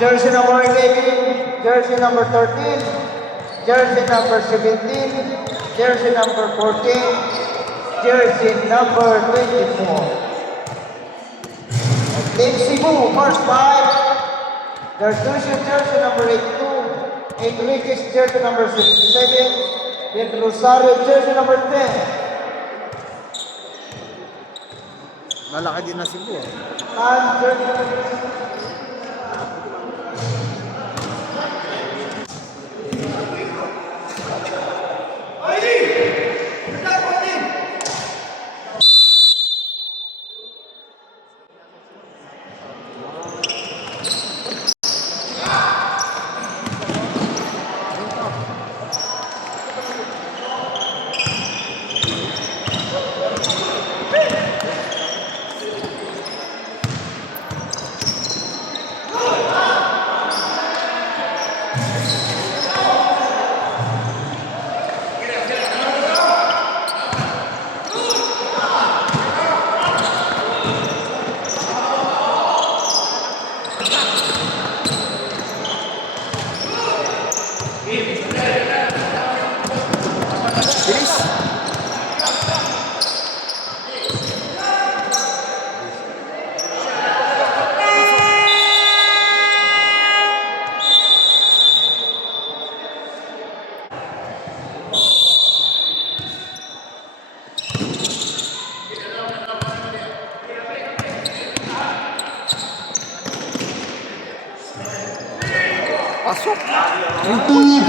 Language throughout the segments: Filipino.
Jersey number 11, jersey number 13, jersey number 17, jersey number 14, jersey number 24. Team Cebu, first 5. Dertusio, jersey number 82, Enriquez, jersey number 67, then Rosario, jersey number 10. Malaki din na Cebu. And jersey number 2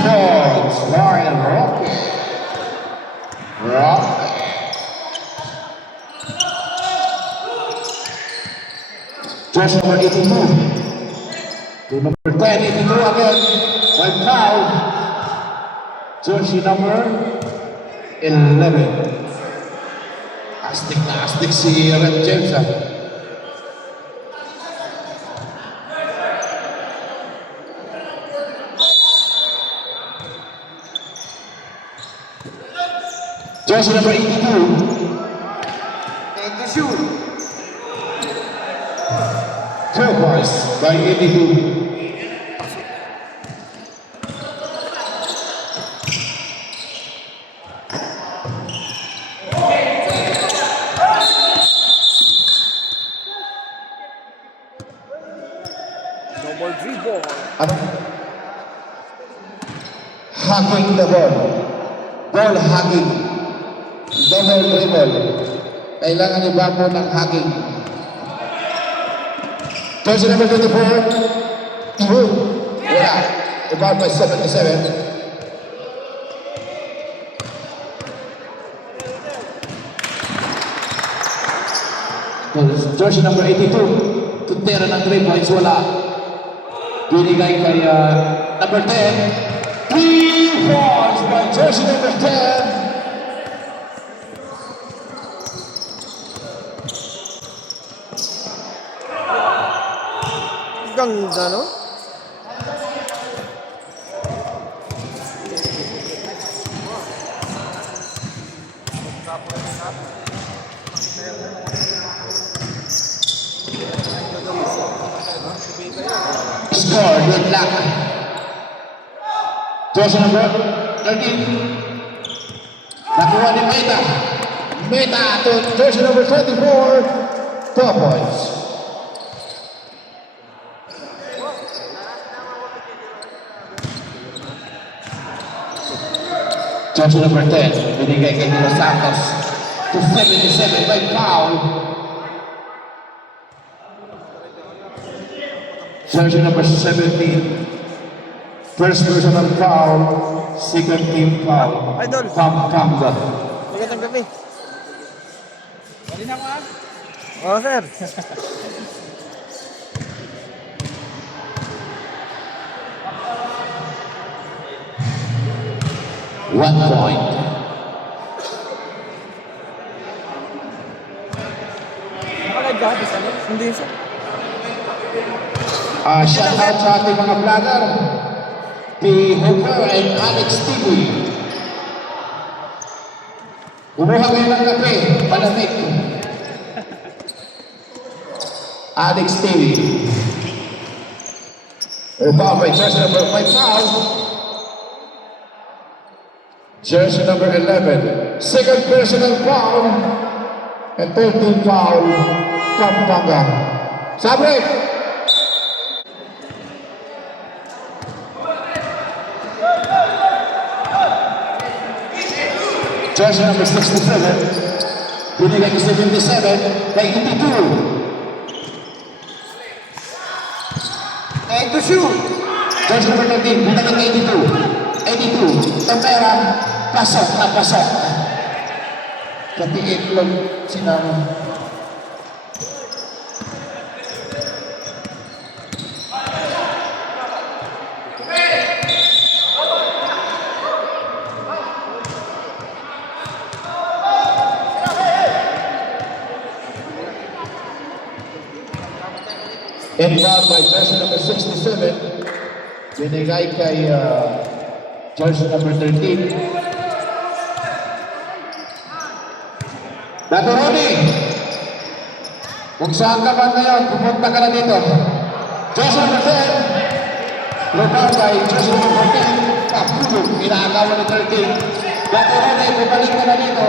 points, Ryan Roque. Jersey number 82. To number 10, 82 again. White foul. Jersey number 11. Astig na astig si Red James. Jersey number 82. and to shoot. 12 points by 82. Double dribble. Hugging the ball. Ball hugging. Double dribble. Kailangan ibabaw ng hugging. Jersey number 24. Iho. Wala. Ibabaw by 77. Jersey number 82. Tutera ng 3 points. Wala. Binigay kay number 10. 3 points by jersey number 10. Ganda, no? Score, good luck. Jersey number 13. Nakuha ni Meta. Meta to jersey number 24. 12 points. Jersey number 10. Binigay kay Nilo Santos. To 77 by foul. Jersey number 17. First personal foul, second team foul. Idol. Kamba. Magandang gabi. Oo, sir. 1 point. Hindi, sir. Shout out sa ating mga vlogger. The Hooker and Alex TV. Kumuha kayo ng kape, palamig. Alex TV. Foul by jersey number 5 foul. Jersey number 11. Second personal foul. And 13 foul. Pampanga. Sabrik. Jersey number 67. Binigay ko 77 kay 82. And to shoot. Jersey number 13, binigay kay 82. 82. Tempera. Pasok na pasok. Katiit lang sinama. Inbound by jersey number 67. Binigay kay jersey number 13. Dato Ronnie, kung saan ka ba ngayon, pumunta ka na dito. Jersey number 10. Inbound by jersey number 14. Kapulog, inaagawan ni 13. Dato Ronnie, bumalik ka na dito.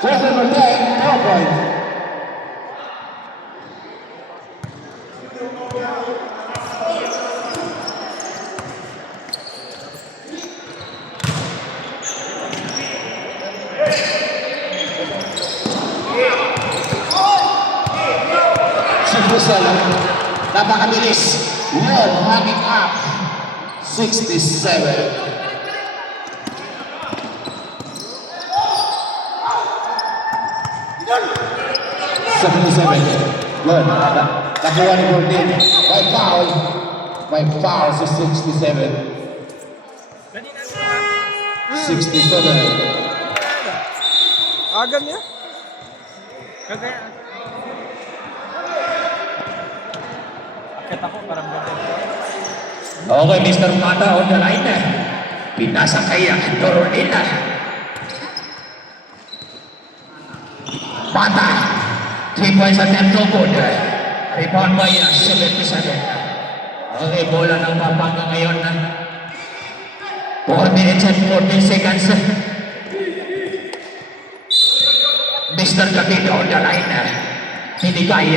Jersey number 10, 4 points. Napakabilis. Lord hanging up. 67. 77. Lord, nakuha ni Gordon. May foul. May foul sa 67. 67. Agam niya? Kagaya. Akit ako, parang Okay, Mr. Mata on the line na. Pinasa kaya Doronila. Mata. 3 points attempt no good. Rebound by 77. Okay, bola ng Pampanga ngayon na 4 minutes and 14 seconds. Mr. Capito on the line na. Binigay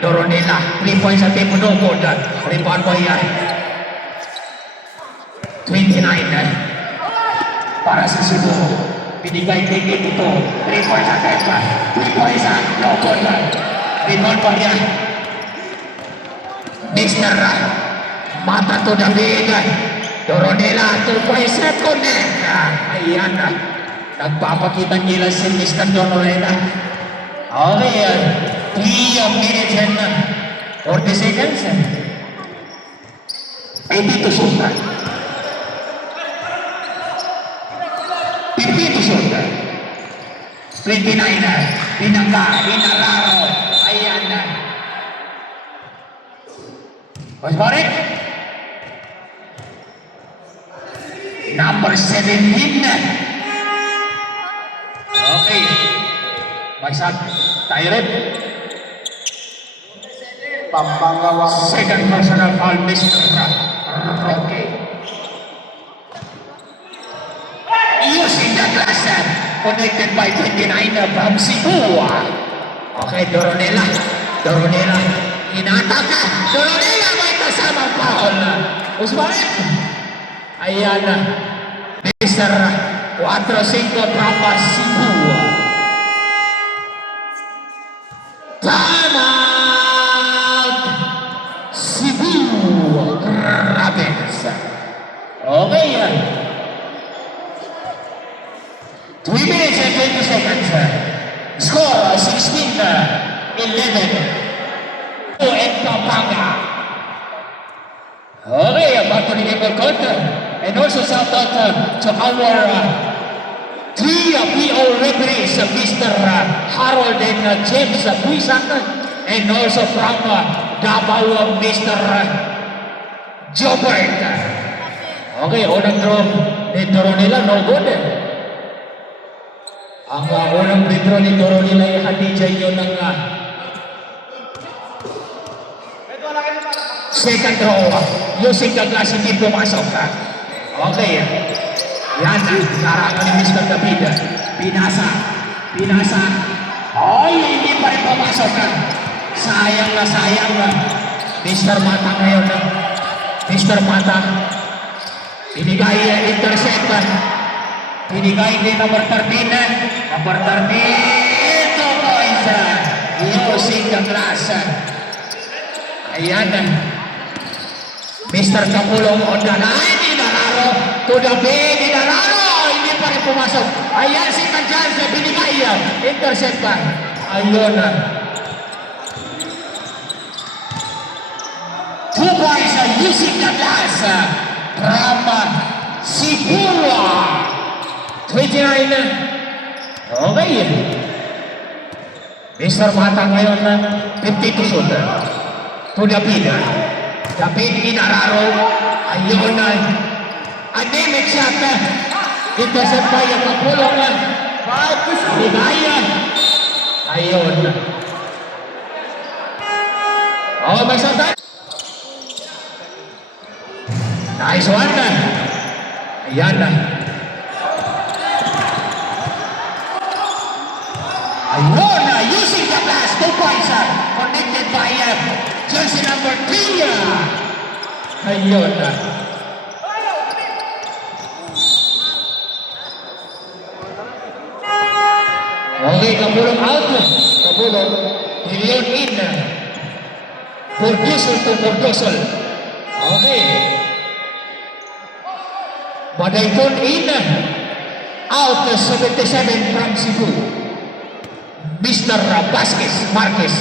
Doronila. 3 points attempt no good. Rebound by 29 para sa Cebu. Binigay tigit ito. 3 points attempt. 3 points no good. Rebound pa niya. Mr. Mata to David. Doronela 2 points second. Ayan. Nagpapakita nila si Mr. Doronela. Okay. 3 minutes and 40 seconds. 80 to shoot. 50 to shoot. 29. Pinangga. Inararo. Ayan. Was Marek? Number 17. Okay. May shot. Tyrep. Pampanga Second personal foul, Mr. Okay. Using the glass, connected by 29 from Cebu. Okay, Doronela. Doronela. Inataka. Doronela may kasama foul. Usmanet. Ayan. Mr. 4-5 from Cebu. Time out. Cebu. Ravens. Okay. 3 minutes and 20 seconds. Score 16-11. And Pampanga. Okay, back to the game court. And also shout out to our 3 PO referees, Mr. Harold and James Puisan. And also from Davao, Mr. Jobert. Okay, unang draw ni Doronela, no good. Ang unang free throw ni Doronela ay hatid sa inyo ng Second row. Using the glass, hindi pumasok ka. Okay. Yan. Karangan ni Mr. David. Pinasa. Pinasa. Ay, hindi pa rin pumasok ka. Sayang na, sayang na. Mr. Mata ngayon. Mr. Mata. Binigay intercept. Binigay din number 13. Number 13. 2 points. Using the glass. Ayan. Mr. Kapulong on the line. Dinararo. To the bay. Dinararo. Hindi pa rin pumasok. Ayan si Kajan. Binigay. Intercept pa. Ayun. 2 points using the glass from Sipura. 29. Okay. Mr. Mata ngayon 52 shoot. To David. David Inararo. Ayun. Anemic shot. Intercept pa yung Kapulong. 5 to shoot. Ligaya. Ayun. Oh, may shot. Nice one. Ayan. Ayun. Using the glass. 2 points. Connected by jersey number 3. Ayun. Okay, Kapulong out. Kapulong. Hilyon in. Purdusol to Purdusol. Okay. Madayton in. Out 77 from Cebu. Mr. Vasquez Marquez.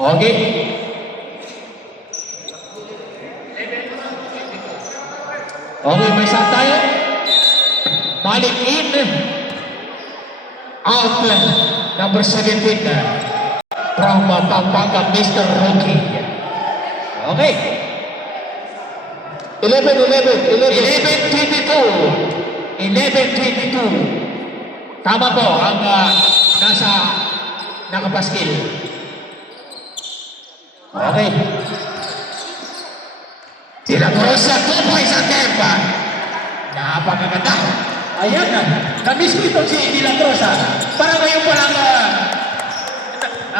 Okay. Okay, may shot tayo. Balik in. Out number 17 from Pampanga, Mr. Rocky. Okay. 11-22. Tama po ang nasa nakapaskil. Okay. De La Cruz 2 points sa tempa. Napakaganda. Ayan na. Na-miss ko itong si De La Cruz. Para ngayon pa lang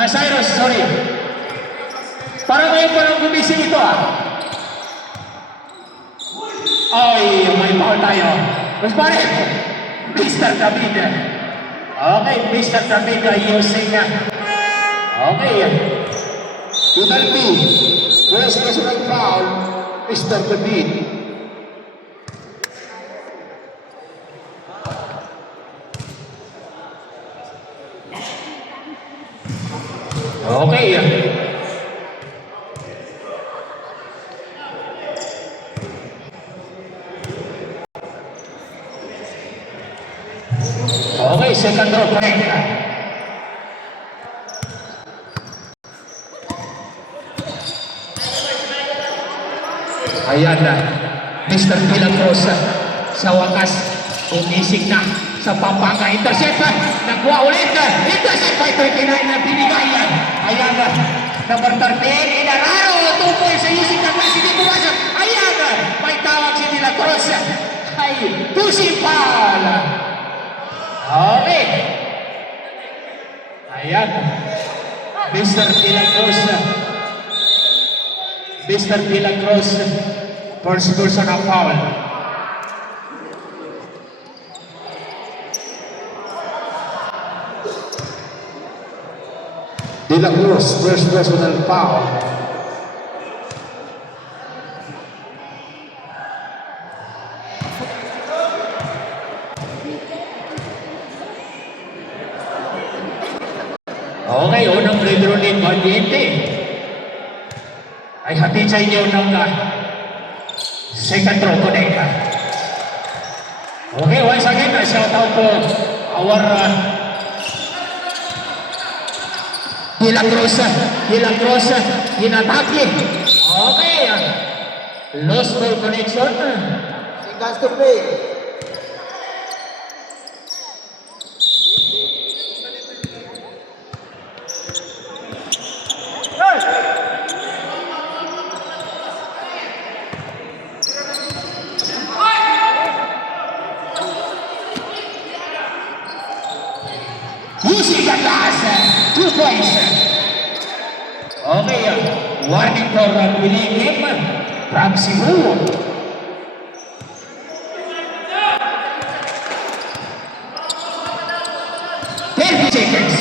Cyrus, sorry. Para ngayon pa lang gumising ito Ay, may foul tayo. Mas pare, Mr. David. Okay, Mr. David using okay. Penalty. First personal foul, Mr. David. Okay. Okay, second row break. Ayan na. Mr. De La Cruz sa wakas umisig na sa Pampanga. Intercept. Nagwa ulit. Intercept by 39 na binigay. Ayan na. Number 13. Inararo. 2 points sa using na class. Hindi pumasok. Ayan na. May tawag si De La Cruz. Ay, tusipal. Okay. Ayan. Mr. De La Cruz. Mr. De La Cruz. First personal foul. De La Cruz, first personal foul. Okay, unang free throw ni Valiente. Ay hatid sa inyo ng second row connect. Okay, once again, shout out to our De La Cruz. De La Cruz, inatake. Okay, lost ball connection. Seconds to play. Hey! Okay, warning for Willie Kim from Cebu. Seconds.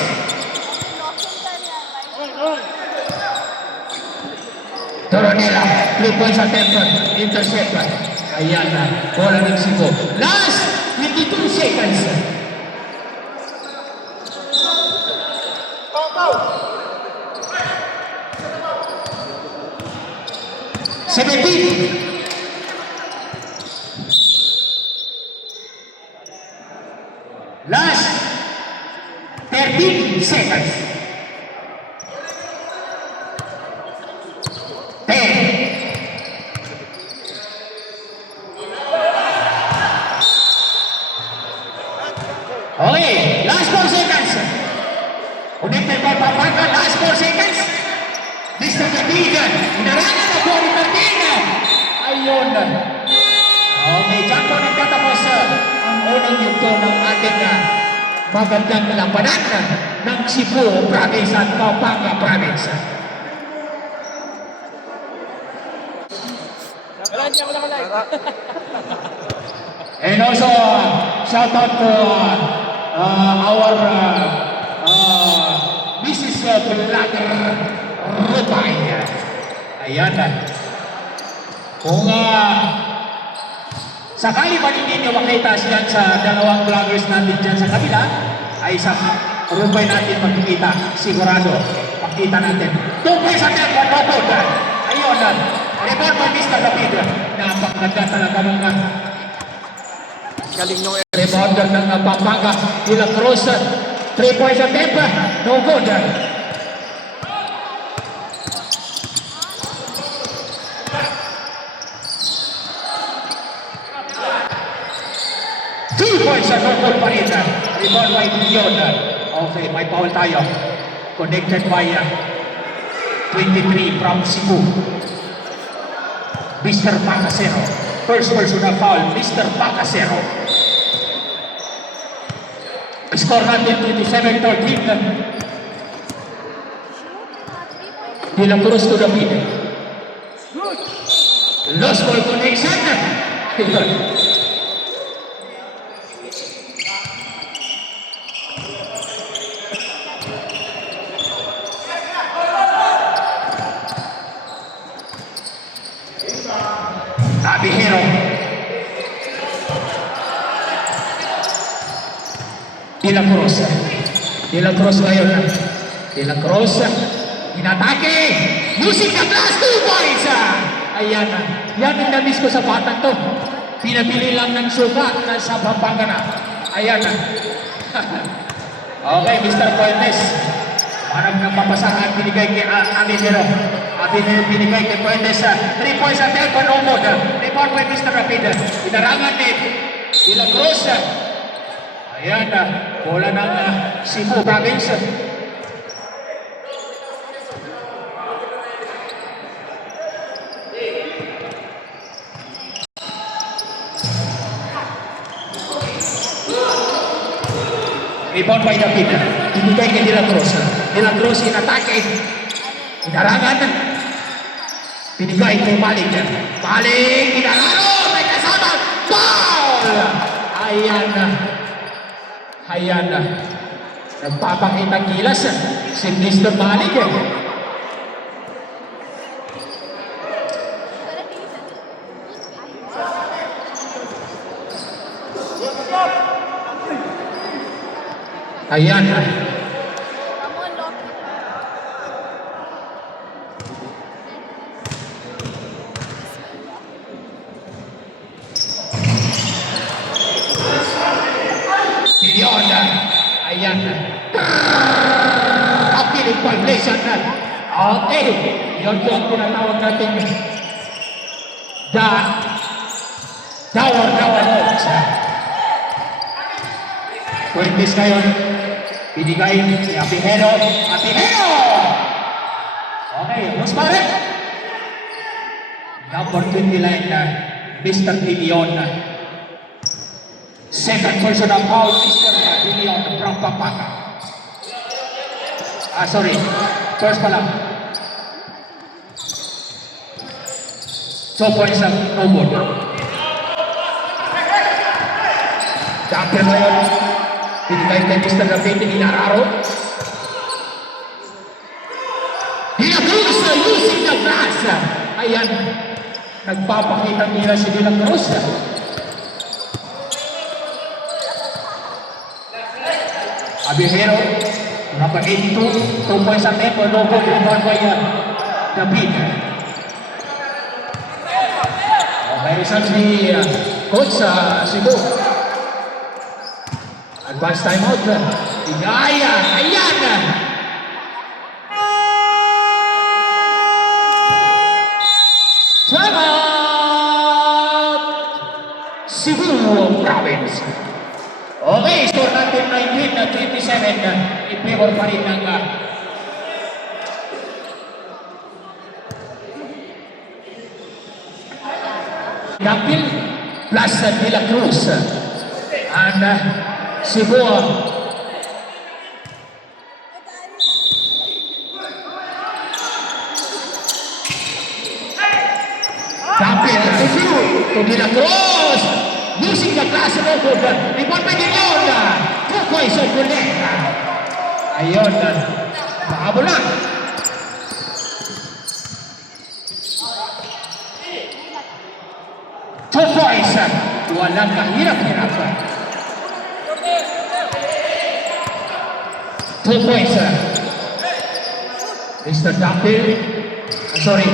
Toronela, 3 points attempt, intercept. Ayan na, bola ng Cebu. Last 22 seconds. Last 13 seconds. 10. Okay, last 4 seconds. Connected by Papaga, last 4 seconds. Mr. Katigan, inarangan na po ni Martina. Ayun. Okay, dyan po nagtatapos ang unang yugto ng ating magandang labanan ng Cebu Province at Pampanga Province. Wala, hindi ako nakalike. And also, shout out to our Mrs. Blatter Rupay. Ayan. Kung sakali pa hindi nyo makita siya sa dalawang vloggers natin dyan sa kabila, ay sa Rupay natin makikita. Sigurado, makita natin. 2 points at 10 no good. Ayun. Report by Mr. David. Napakaganda talaga mga Galing nyo rebounder ng Pampanga, De La Cruz, 3 points attempt, no good. 2 points at no good pa rin. Rebound by Leon. Okay, may foul tayo. Connected by 23 from Cebu. Mr. Pacasero. First personal foul, Mr. Pacasero. Score natin 27-13. De La Cruz to the mid. Lost ball connection. Abihero. De La Cruz. De La Cruz ngayon. De La Cruz. Inatake. Using the glass 2 points. Ayan. Yan ang namiss ko sa batang to. Pinabili lang ng suka na sa Pampanga na. Ayan. Okay, Mr. Fuentes. Parang napapasahan binigay kay Abihero. Abihero binigay kay Fuentes. 3 points at 10 no good. Report by Mr. Rapid. Inarangan din. De La Cruz. Ayan. Bola ng Cebu Province. Rebound by David. Binigay kay De La Cruz. De La Cruz inatake. Inarangan. Binigay kay Malik. Malik, inararo. May kasama. Foul! Ayan. Ayan. Nagpapakita gilas si Mr. Malik. Ayan. Yun. Ayan. Akilig foundation na. Okay. Yun po ang tinatawag natin. Tower Hawks. Fuentes ngayon. Binigay si Abihero. Abihero! Okay, Rosmarek. Number 29 na Mr. Dilion. Second personal foul, Mr. Dilion from Pampanga. Sorry. First pa lang. 2 points ang no good. Jumper ngayon. Pinigay kay Mr. Gavite, inararo. De La Cruz using the glass. Ayan. Nagpapakita nila si De La Cruz. Abihero, number 82, 2 points ang net, no good, rebound by David. May result si coach sa Cebu. Advance timeout. Igaya, ayan! Timeout! Cebu Province. Okay, score natin 19-27 in favor pa rin ng Gapil plus De La Cruz and Cebu. Gapil to De La Cruz using the glass of good. Rebound by De Leon. 2 points of connect. Ayun, mahabol na. Two points. Walang kahirap-hirap. 2 points. Mr. Dapil. Sorry.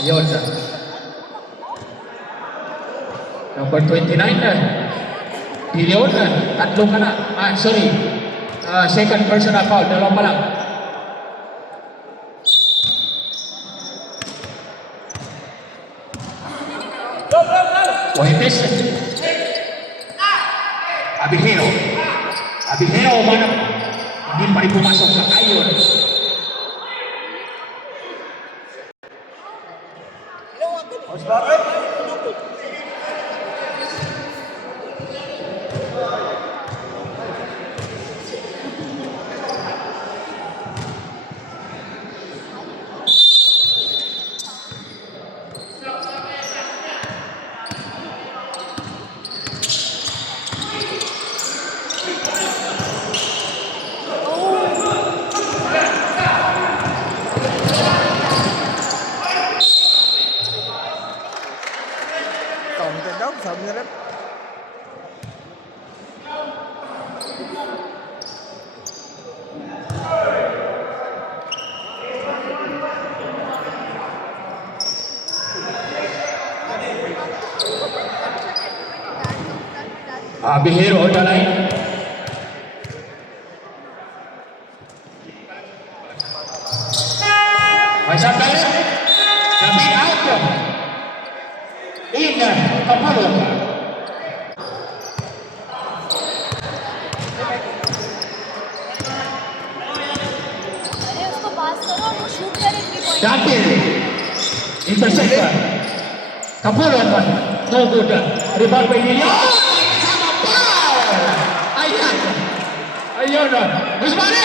Ayun. Number 29 na. Pilion na. Tatlong ka na. Sorry. Second personal foul. Dalawa pa lang. Fuentes. Abihero. Abihero, mana? Hindi pa rin pumasok sa ayon. Sabi na rin. Abihero on the line. May sabay. Gabi out. In Kapulong. उसको पास करो और वो शूट करे 3 point Dapil. Interceptor. Kapulong. No good. Rebound by Leon. Sama foul. Ayan. Ayun. Guzmane.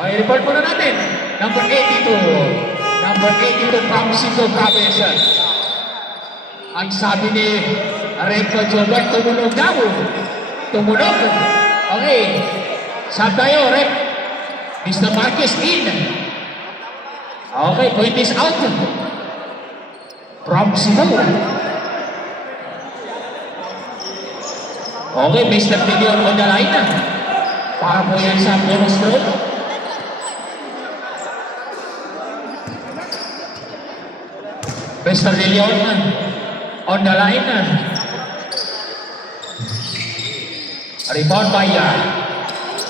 Ay, report po na natin. Number 82. Number 82 from Cebu Province. Ang sabi ni Repo Jobert, tumunog daw. Tumunog. Okay. Sabi tayo, Rep. Mr. Marquez in. Okay, point is out. From Cebu. Okay, Mr. Leon on the line. Para po yan sa bonus throw. Mr. Leon on the line. Rebound by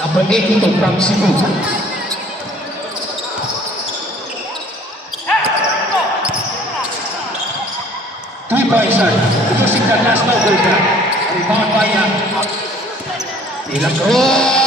number 82 from Cebu. Three points, using the last no goal. Rebound by De La Cruz.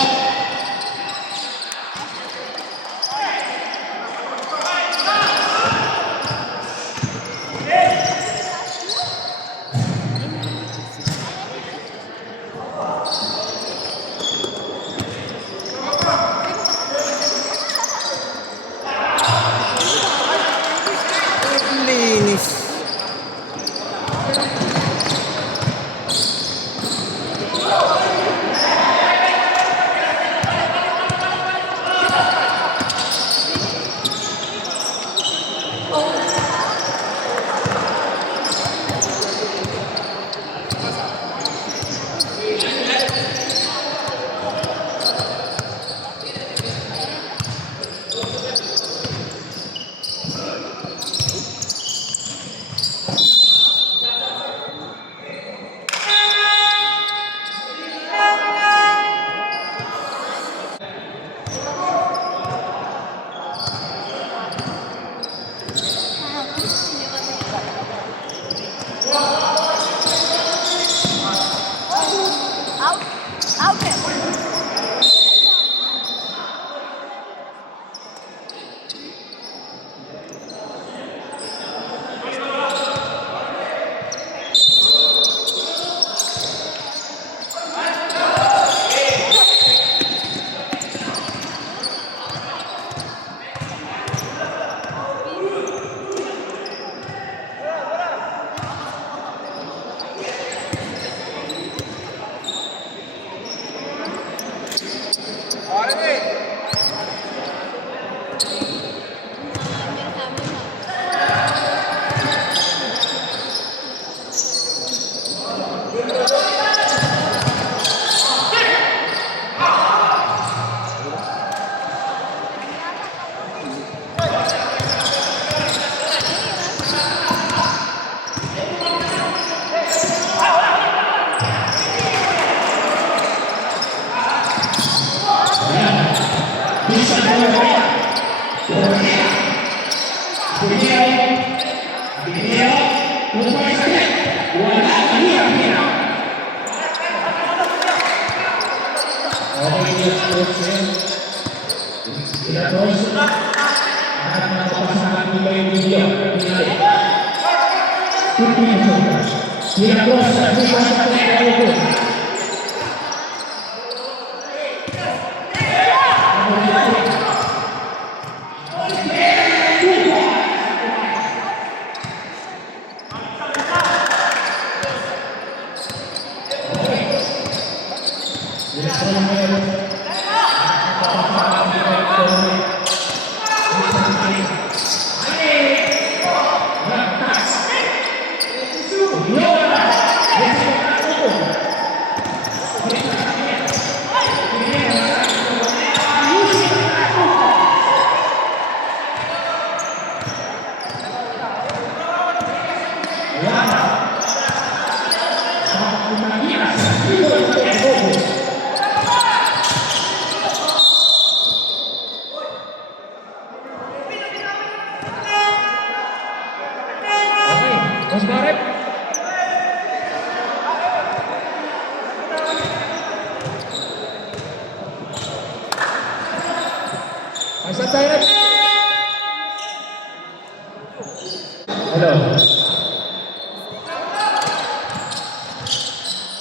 Hello.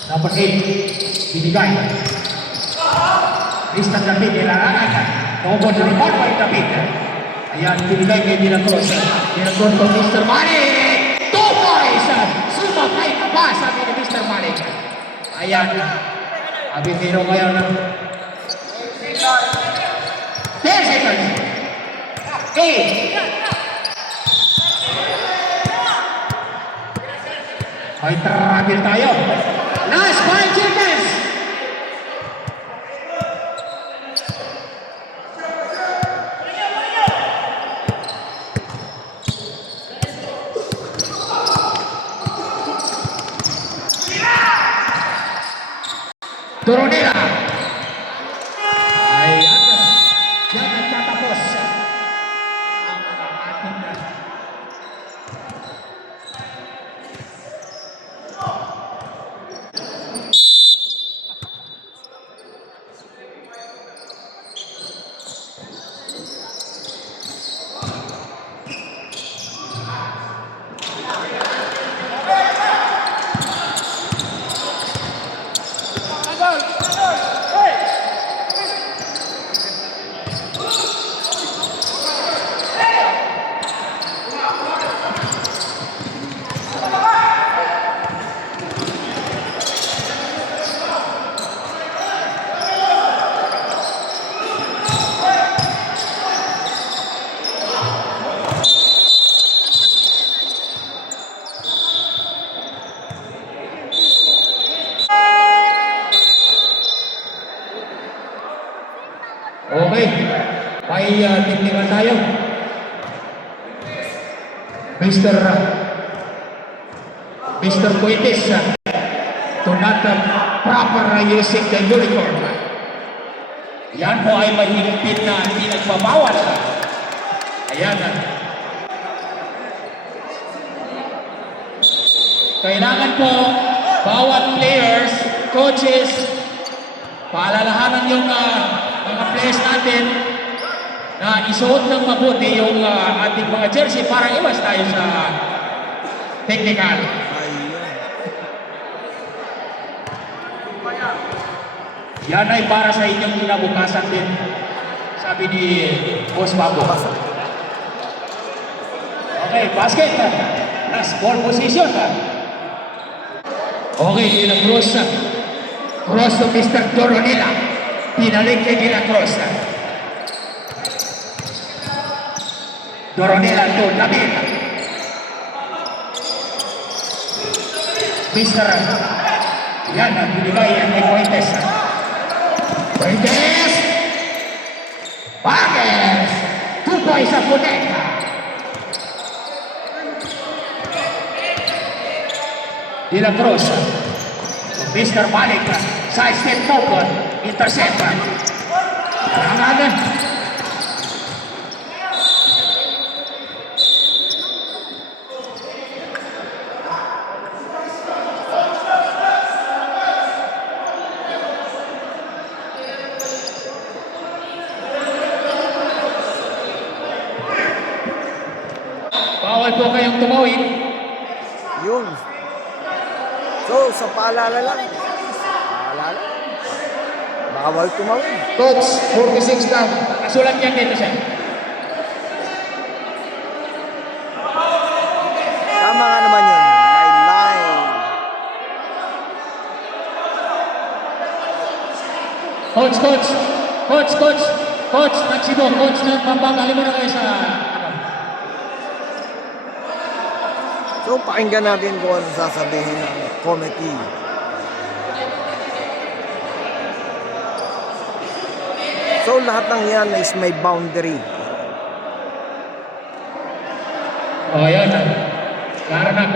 Number 8, binigay. Tristan David, nilarangan. Tungkol na rebound by David. Ayan, binigay kay De La Cruz. De La Cruz to Mr. Malik. 2 points! Sumakay ka ba? Sabi ni Mr. Malik. Ayan. Abitino ngayon ng 10 seconds. 8. May travel tayo. Last 5 seconds. Toronera. Ayan. Yan nagtatapos ang ating okay, may tingnan tayo. Mr. Coites to not proper using the uniform. Yan po ay mahigpit na hindi nagpabawal. Ayan. Kailangan po bawat players, coaches, paalalahanan yung mga players natin na isuot ng mabuti yung ating mga jersey para iwas tayo sa technical. Yan ay para sa inyong kinabukasan din, sabi ni Boss Bago. Okay, basket. Last ball position. Okay, De La Cruz. Cross to Mr. Toronela. Pinalik kay De La Cruz. Toronela to David. Mr. Yan, binigay yan kay Coites. Coites! Bagues! 2 points sa Puneta. De La Cruz. Mr. Malik. Side step open. Intercept. Tangan. Bawal po kayong tumawid. Yun. So, sa paalala lang. Paalala. Bawal tumawid. Coach, 46 lang. Nakasulat yan dito siya. Tama nga naman yun. May line. Coach, nagsibo. Coach, nagpapagali mo na kayo sa... So, pakinggan natin kung ano sasabihin ng committee. So, lahat ng yan is may boundary. Oh, yan. Klaro na.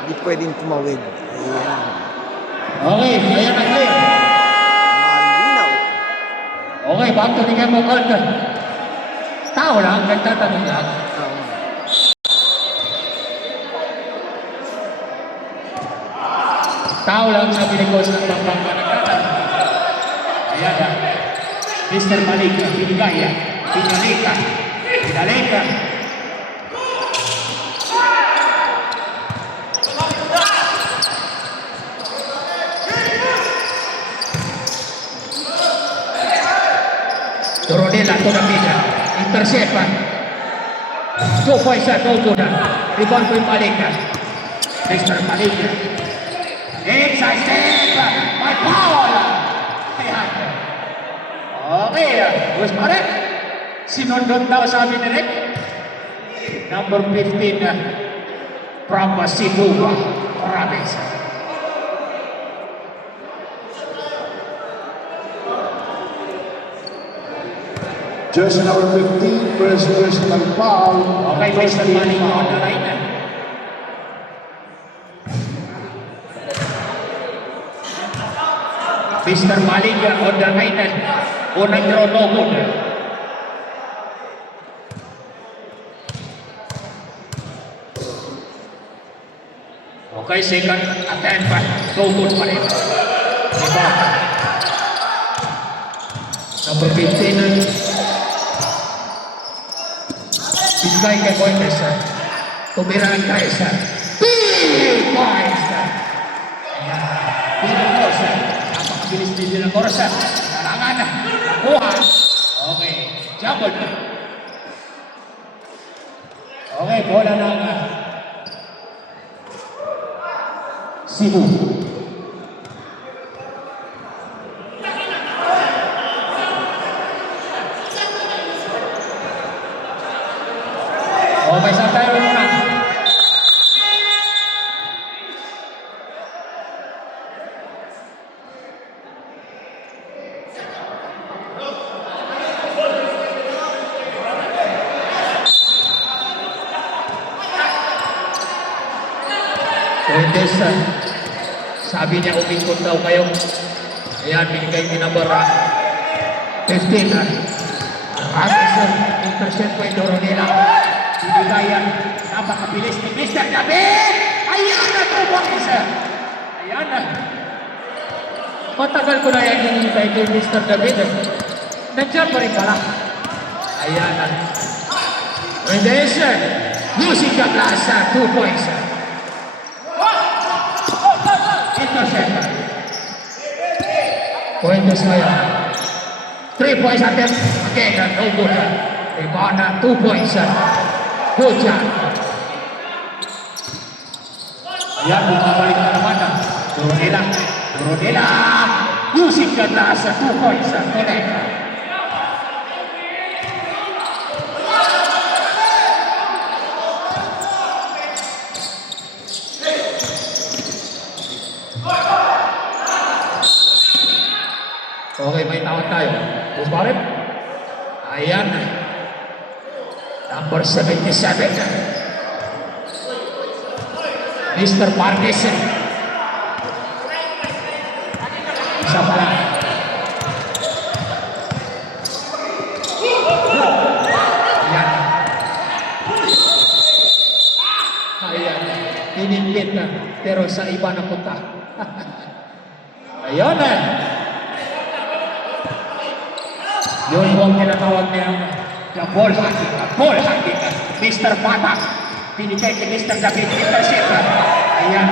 Hindi pwedeng tumawid. Ayan. Okay, ayan na clear. Malinaw. Okay, back to the game of court. Tao lang, nagtatanong lang. Tama. Tao lang, sabi ni Coach ng Pampanga nagtatanong. Ayan na. Mr. Malika, Pinigaya, Pinalika. Toronela, Tonapina, intercept. 2 points at no good. Rebound po yung Malika. Mr. Malika. Inside step, my foul! Ayan. Okay, Gus Maret. Sinundot daw sabi ni Rick. Number 15, from Cebu Province. Jersey number 15, first personal foul. Okay, Mr. Malika on the line. Mr. Malika on the line. Unang draw, no good. Okay, second attempt pa. No good pa rin. Diba? Number 15. Bigay kay Boynes. Tumira ang 3. Big points. Pinagos. Napakabilis din ng oras. Nalangan. Nakuha. Okay. Jumble. Okay, bola ng Cebu. Okay, saan tayo muna? Fuentes, sabi niya umikot daw kayo. Ayan, binigay ni number 15. Agis, intercept po yung Doronela. Binigayan, napakabilis ni Mr. David! Ayan na po, Boys! Ayan na. Matagal ko na yan hinihintay kay Mr. David. Nandiyan pa rin pala. Ayan na. Fuentes, using the glass, 2 points. Intercept. Fuentes ngayon. 3 points attempt. Again, no good. Rebound, 2 points. Good job. Ayan, bumabalik na naman. Doronela. Using the glass, 2 points. Connect. Okay, may tawag tayo. Gus Maret. Ayan. Number 77. Mr. Marquez. Isa pala. Ayan. Ayan. Pinipit na. Pero sa iba na punta. Ayan na. Yun po ang tinatawag niyang The ball hanging. Mr. Patak. Binigay kay Mr. David Intercept. Ayan.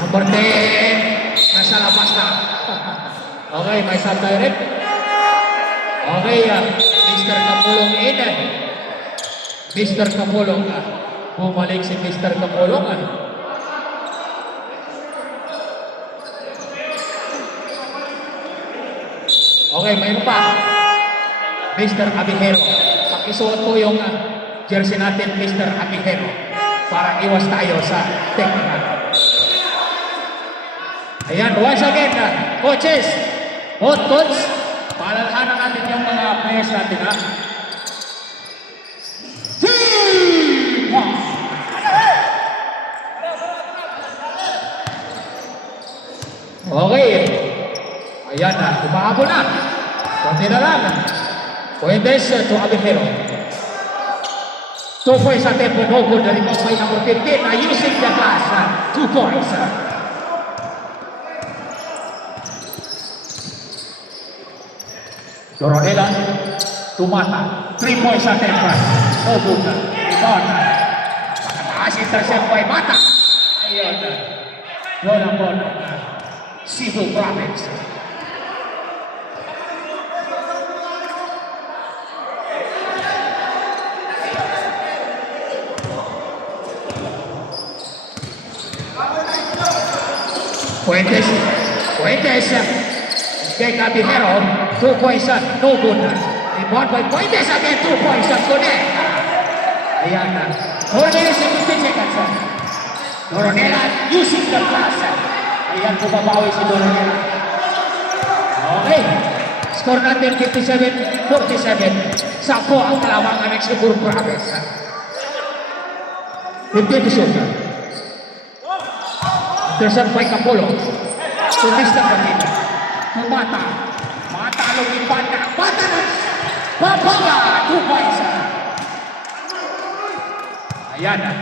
Number 10. Nasa labas na. Okay, may sub-direct. Okay, Mr. Kapulong in. Mr. Kapulong. Bumalik si Mr. Kapulong. Okay, mayroon pa. Mr. Abihero. Pakisuot po yung jersey natin, Mr. Abihero. Para iwas tayo sa technical. Ayan, once again, coaches, both coach, paalalahanan natin yung mga players natin, ha? Okay. Ayan na, umahabol na. Kunti na lang. Fuentes to Abihero. 2 points sa tempo, no good. The rebound by number 15, using the glass. 2 points. Coronela, Tumata. 3 points sa tempo. No good. Rebound. Pakataas intercept by Mata. Ayun. Yun ang ball. Cebu Province. Fuentes, kay Caballero, 2 points, no good. Rebound by Fuentes again, 2 points, connect. Ayan na. 4 minutes and 15 seconds. Coronela using the pass. Ayan, bumabawi si Coronela. Okay. Score natin 57-47. Sakto ang kalamangan ng Cebu Province. 15 to shoot. Intercept by Capolo. Tumista pa dito. Tumata. Mata lumipan na. Mata na. Papaga. 2 points. Ayan na.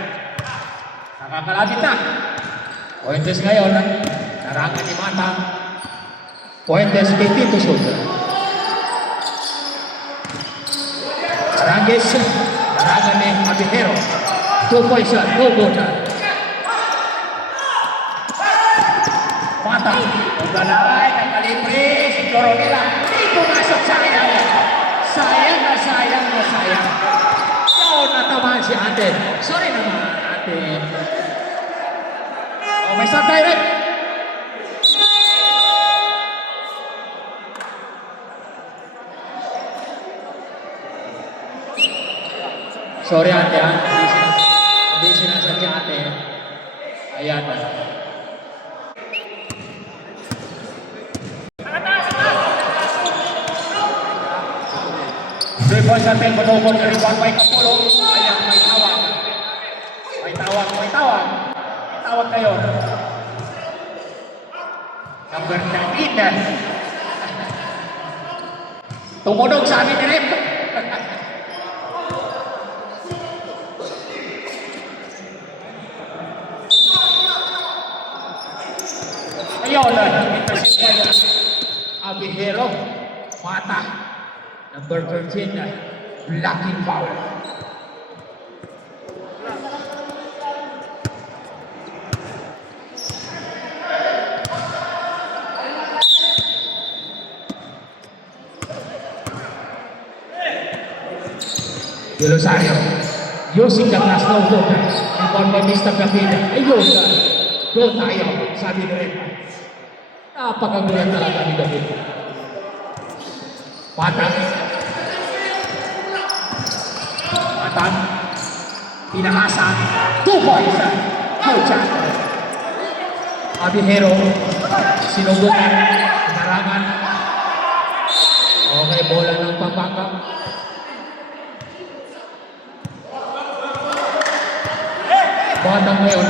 Nakakalapit na. Fuentes ngayon. Narangan ni Mata. Fuentes 15 to shoot. Arangues. Narangan ni Abihero. 2 points. No good. Mata. Ugalay. Nakalibre. Si Coronela. Hindi pumasok. Sayang. Sayang na sayang na sayang. Yun, natamaan si ate. Sorry naman, ate. Oh, may start direct. Sorry ate, ha? Hindi sinasadya ate. Ayan na. Rebound sa tempo, no-ball na rebound by Capolo. Ayan, may tawag. May tawag, may tawag. May tawag kayo. Number 13. Tumunog sa amin ni Rep. Ayun, intercept by Abihero. Mata. Number 13, blocking foul. Rosario, using the glass, no good. Rebound by Mr. Gavina. Ayun, go tayo, sabi ni Red. Napakagulat talaga ni Gavina. Patang. Patang. Pinakasan. 2 points. Good shot. Abihero. Sinubukan. Pinarangan. Okay, bola ng Pampanga. Batang ngayon.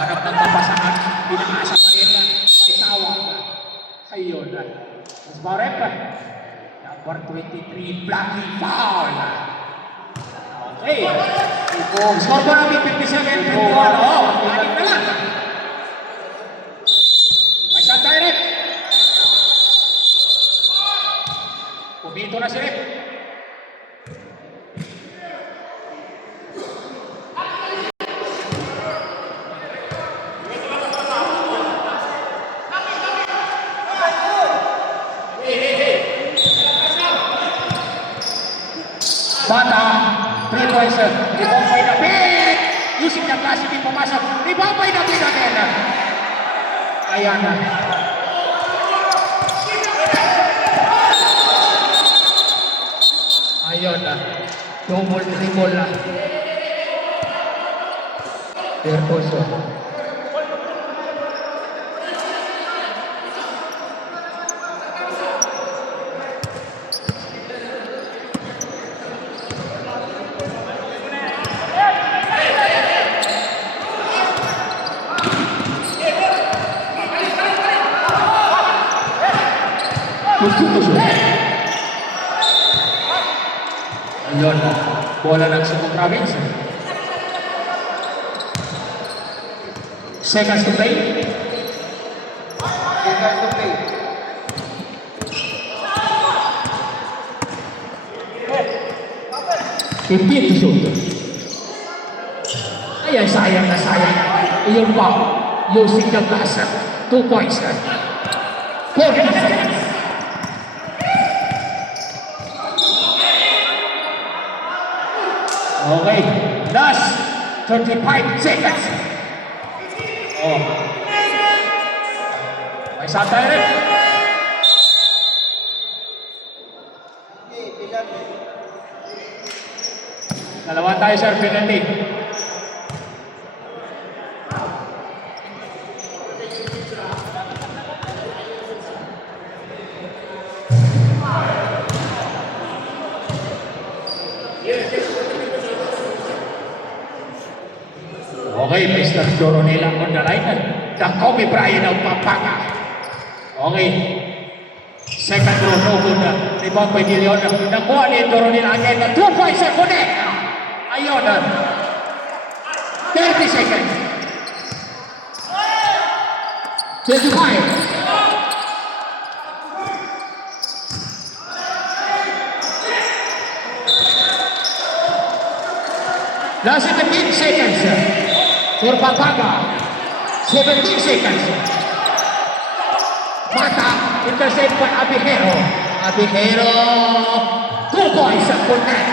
Hanap ng papasangan. Pinakasan pa rin. May tawag. Ayun. Mas barep. Number 23, blocking foul. Okay. Score pa namin 57-51. Oh, anim na lang. May shot direct. Pumito na si Rep. Bata, 3 points. Rebound by David. Using the class, hindi pumasok. Rebound by David again. Ayan na. Ayun na. Double dribble na. Percoso. Ayun, bola ng Cebu Province. Seconds to play. Seconds to play. Fifteen to shoot. Ayan, sayang na sayang. Iyon pa, using the glass. 2 points. 40 seconds. Okay, last 35 seconds. Oh. May shot tayo rin. Okay, bilang. Dalawa tayo, sir, penalty. Okay, Mr. Joronela on the line. The Kobe Bryant of Pampanga. Okay. Second row, no good. Rebound by Gilion. Nakuha ni Joronela again. 2 points sa connect. Ayun. 30 seconds. 25. Last 17 seconds for Pampanga. 17 seconds. Mata, intercept by Abihero. Abihero. 2 points for net.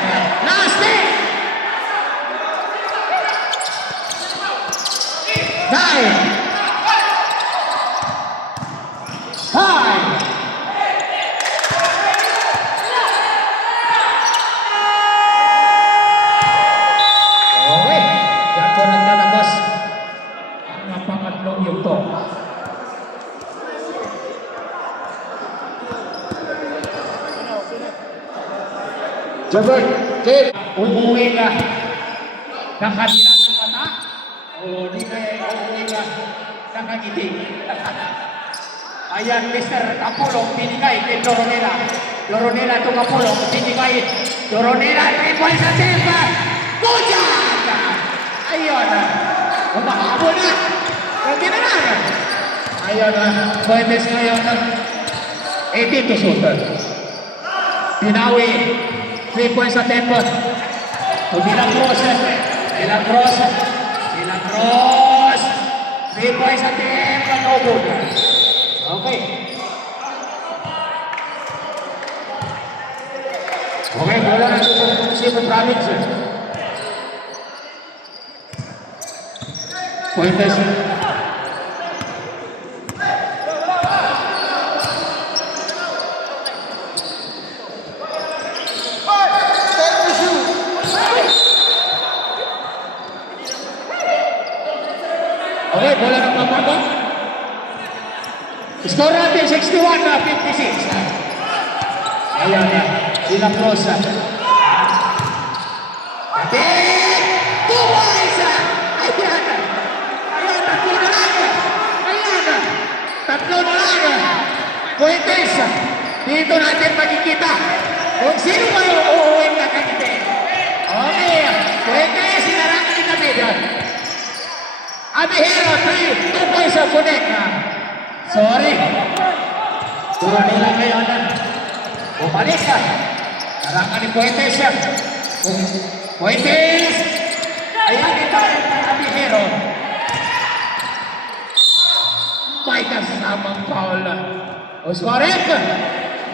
Last 10. 9. 5. Okay, yan po naglalabas ang pangatlong yugto. Jabber, Kate. Umuwi ka ng kabila ng mata o di ka umuwi ka ng kagiti. Ayan, Mr. Kapulong, binigay kay Loronela. Loronela to Kapulong, binigay. Loronela, 3 points sa tempa. Good job! Ayun, umahabol na. Pwede na lang. Ayun, Fuentes ngayon, 18 to shoot. Pinawi, 3 points sa tempo. Milagros, Milagros, Milagros. 3 points sa tempo, no good. Okay. Okay, bola na sa Cebu Province. Fuentes. Time to shoot. Okay, bola ng Pampanga. Score natin 61-56. Ayan na, Sila Cruz. Ate! 2 points! Ayan na! Ayan, tatlo na lang! Ayan na! Tatlo na lang! Fuentes, dito natin makikita kung sino ba yung uuwing na kanite. Okay, Fuentes, sinarangan ni David. Abihero, 2 points sa connect. Sorry. Tuwa nila ngayon. Bumalik ka. Narangan ni Fuentes siya. Fuentes! Ayan ito ang Abihero. May kasamang foul. Osmarek,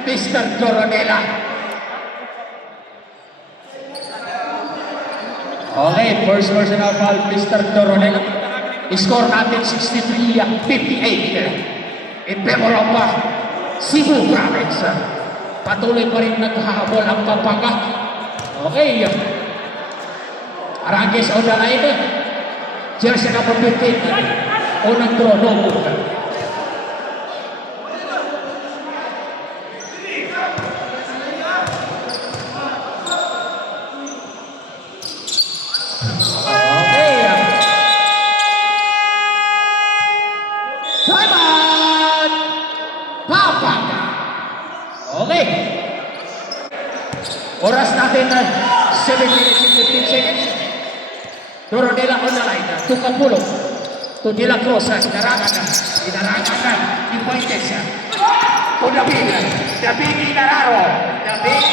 Mr. Joronela. Okay, first personal foul, Mr. Doronel. Score natin 63-58. In favor of Cebu Province. Patuloy pa rin naghahabol ang Pampanga. Okay. Arangis on the line. Jersey number 15. Unang draw, no move. Simon Pampanga. Okay. Oras natin na 7 minutes and 15 seconds. Doronela on the line. Tukapulo. To De La Cruz. Inarangan na. Inarangan na. Ipointes. To David. David Inararo. David.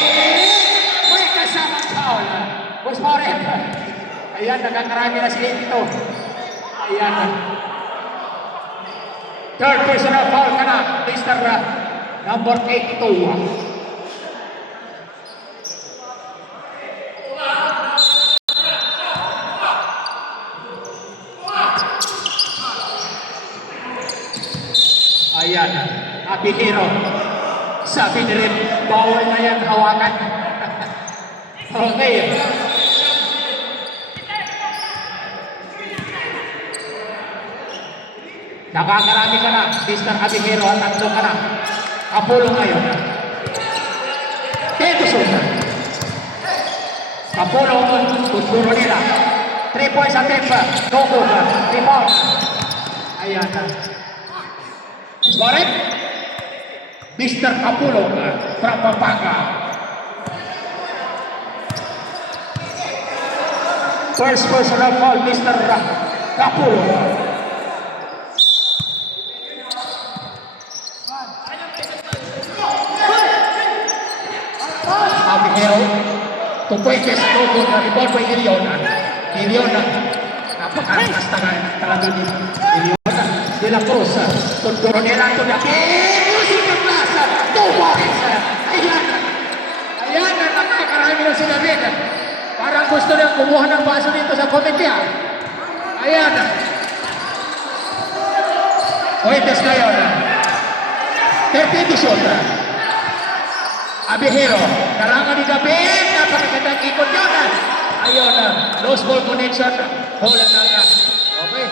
May kasamang foul. Boss Morel. Ayan, nagkakarami na si Ito. Ayan. Third personal foul ka na, Mr. Number 82. Ayan, Abihiro. Sabi ni rin, bawal na yan hawakan. Okay. Nakakarami ka na, Mr. Abihiro, at tatlo ka na. Kapulo ngayon. Teto Sosa. Kapulo, tuturo nila. 3 points at 10. No good. Rebound. Ayan. Scoret. Mr. Kapulo from Pampanga. First personal foul, Mr. Kapulo. Abihero, Tupuentes, Logo, na rebound by Iriona. Iriona, napakalakas talaga ni Iriona. De La Cruz, tuturo nila ito na. Music of class, 2 points. Ayan, ayan, nakakarami na sila rin. Parang gusto niya kumuha ng baso dito sa komite. Ayan. Puentes ngayon. 30-18. Abihero, karangan ni David, napakagandang ikot yun. Ayun, lost ball connection, bola na nga. Okay,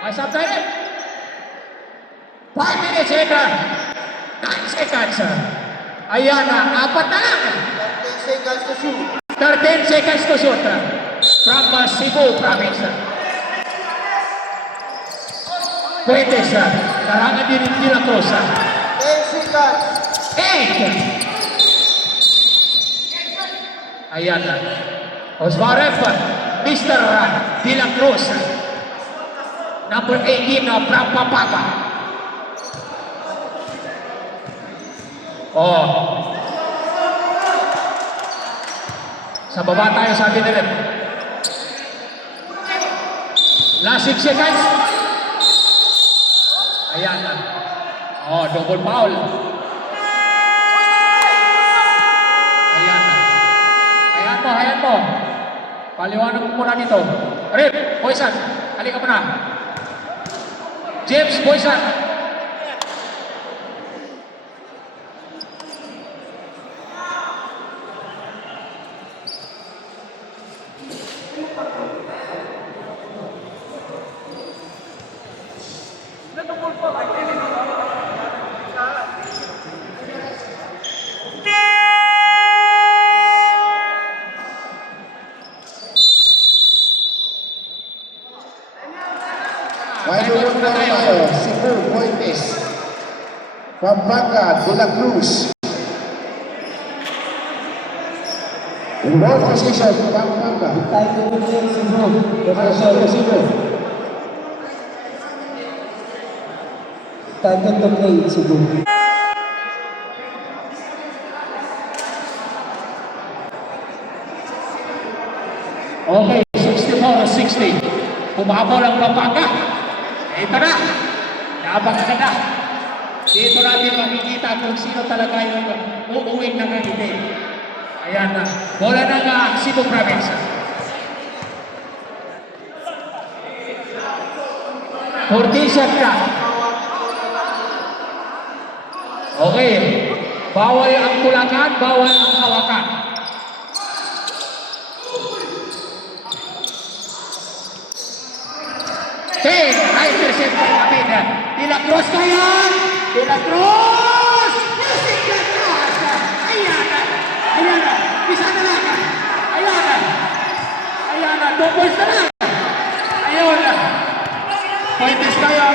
mas up tayo. 5 minutes and 9 seconds. Ayan na, 4 na lang. 13 seconds to shoot. 13 seconds to shoot from Cebu Province. Puentes, karangan din ni De La Cruz. 10 seconds. 8. Ayan na. Osvaref, Mr. De La Cruz. Number 18 from Pampanga. Oh. Sa baba tayo sa atin ulit. Last 6 seconds. Ayan na. Oh, double foul. Ayan mo. Paliwanag mo muna dito. Rip, Boysan, halika mo na. James, Boysan. May lulong na tayo, Cebu Puentes. Pampanga, De La Cruz. In ball position, Pampanga. Tayo po din si Bro. Cebu. Tayo to play si Bro. Okay, 64-60. Umabol ang Pampanga. Ito na. Napakaganda. Dito natin makikita kung sino talaga yung uuwing nakangiti. Ayan na. Bola ng Cebu Province. 14 shot clock. Okay. Bawal ang tulakan, bawal ang hawakan. Okay, high percent pa kapit. Tila cross kayo! Tila cross! Music na cross! Ayan na! Ayan na! Isa na lang! Ayan na! Ayan na! 2 points na lang! Ayan na! Fuentes kayo!